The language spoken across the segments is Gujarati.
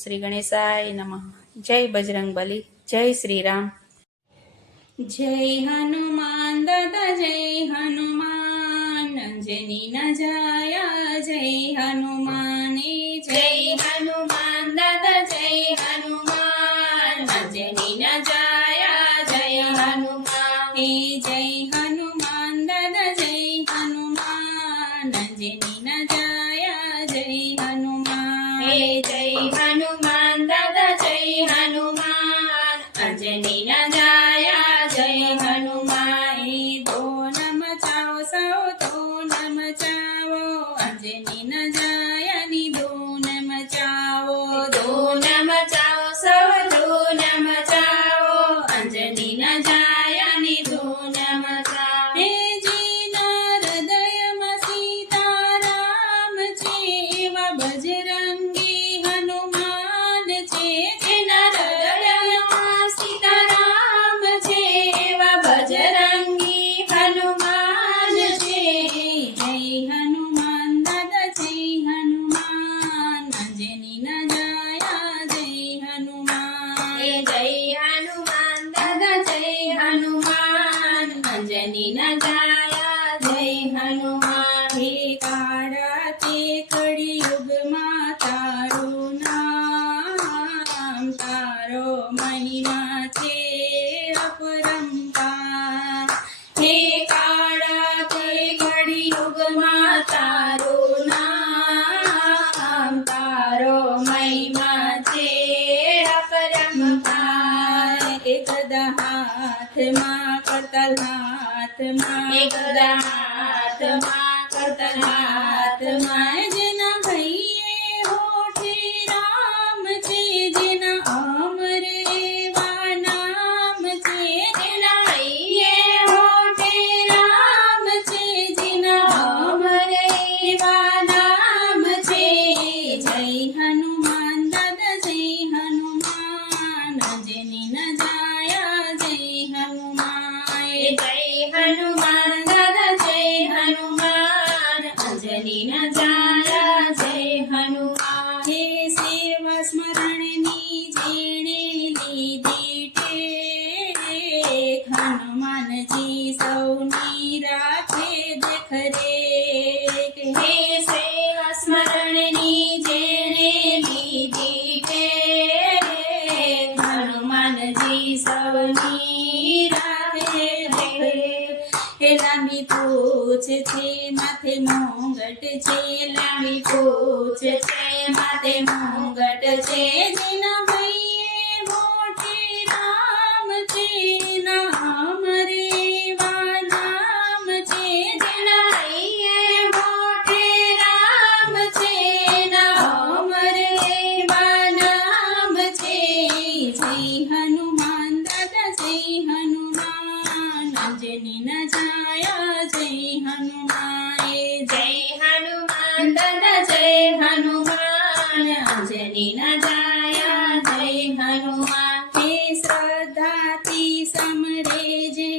શ્રી ગણેશાય નમઃ. જય બજરંગબલી. જય શ્રી રામ. જય હનુમાન દાદા જય હનુમાન, અંજની ન જાયા જય હનુમાન. જય હનુમાન દાદા જય હનુમાન, અંજની ન જાયા જય હનુમાન. જય હનુમાન દાદા જય હનુમાન, અંજની ન જાયા જય હનુમાન. જય હનુમાન દાદા જય હનુમાન, અંજની ન જાયા જય હનુમાન. દો નમ ચાવો સૌ તો નમ ચાવો, અંજની ન જાયાની દો નમ ચાવો. દો નમ ચાવો સૌ દો નમ ચાવો, અંજની ન જાયાની દો નમ ચાવો. જેના હૃદયમાં સીતારામ છે એવા બજરંગી હનુમાન છે. જેના હૃદયમાં સીતારામ છે એવા બજરંગી હનુમાન છે. જય હનુમાન દાદા જય હનુમાન, અંજની ન જાયા જય હનુમાન. જય હનુમાન દાદા જય હનુમાન, અંજની ન જાયા જય હનુમાન. હે કાળા તે કળિયુગમાં તારું નામ, તારો મહિમા છે અપરંપાર. હે કાળા તે કળિયુગમાં તારું નામ, તારો મહિમા છે અપરંપાર. એક ગદા હાથમાં કરતલ હાથમાં, એક ગદા હાથમાં કરતલ હાથમાં. જેના ભૈયે હોઠે રામ છે, જેના અમર એવા નામ છે. જેના ભૈયે હોઠે રામ છે, જેના અમર એવા નામ છે. જય હનુમાન દાદા જય હનુમાન, અંજની ન જાયા જય હનુમાન. જય હનુમાન દાદા જય હનુમાન, અંજની ન જાયા જય હનુમાન. હે સેવા સ્મરણની જેણે લીધી ટેક, હનુમાનજી સૌની રાખે દેખરેખ. હે સેવા સ્મરણની જેણે લીધી ટેક, હનુમાનજી સૌની રાખે દેખરેખ. હે લાંબી પૂછ છે માથે મોંગટ છે, લાંબી પૂછ છે માથે મોંગટ છે. જેના ભૈયે મોઢે રામ છે, નામ રેવા નામ છે. જેના ભૈયે મોઢે રામ છે, નામ રેવા નામ છે. જય હનુમાન દાદા જય હનુમાન, અંજની ન જાયા જય હનુમાન. જય હનુમાન દાદા જય હનુમાન, અંજની ન જાયા જય હનુમાન. હે શ્રદ્ધાથી સમરે જે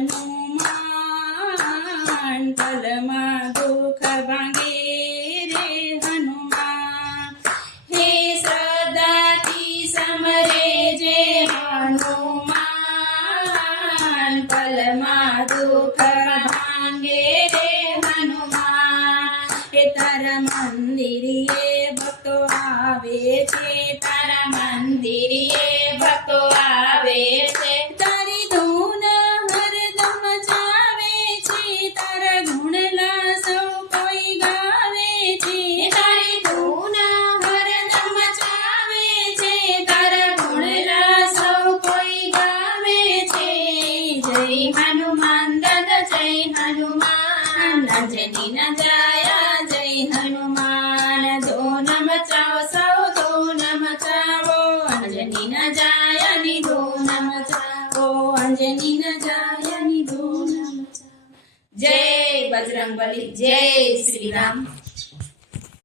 હનુમાન, પલમાં દુઃખ ભાંગે રે હનુમાન. હે શ્રદ્ધાથી સમરે જે હનુમાન, પલમાં દુઃખ ભાંગે રે હનુમાન. હે તારા મંદિરે ભક્તો આવે છે, તારા મંદિરે ભક્તો આવે છે. તારી ધૂન હરદમ ચાવે છે, તારા ગુણલા સૌ કોઈ ગાવે છે. તારી ધૂન હરદમ ચાવે છે, તારા ગુણલા સૌ કોઈ ગાવે છે. જય હનુમાન દાદા જય હનુમાન, અંજની ન જાયા જય હનુમાન. દો નમ ચાવો સૌ દો નમ ચાવો, અંજની ન જાયાની દો નમ ચાવો, અંજની ન જાયાની દો નમ ચાવો. જય બજરંગબલી. જય શ્રી રામ.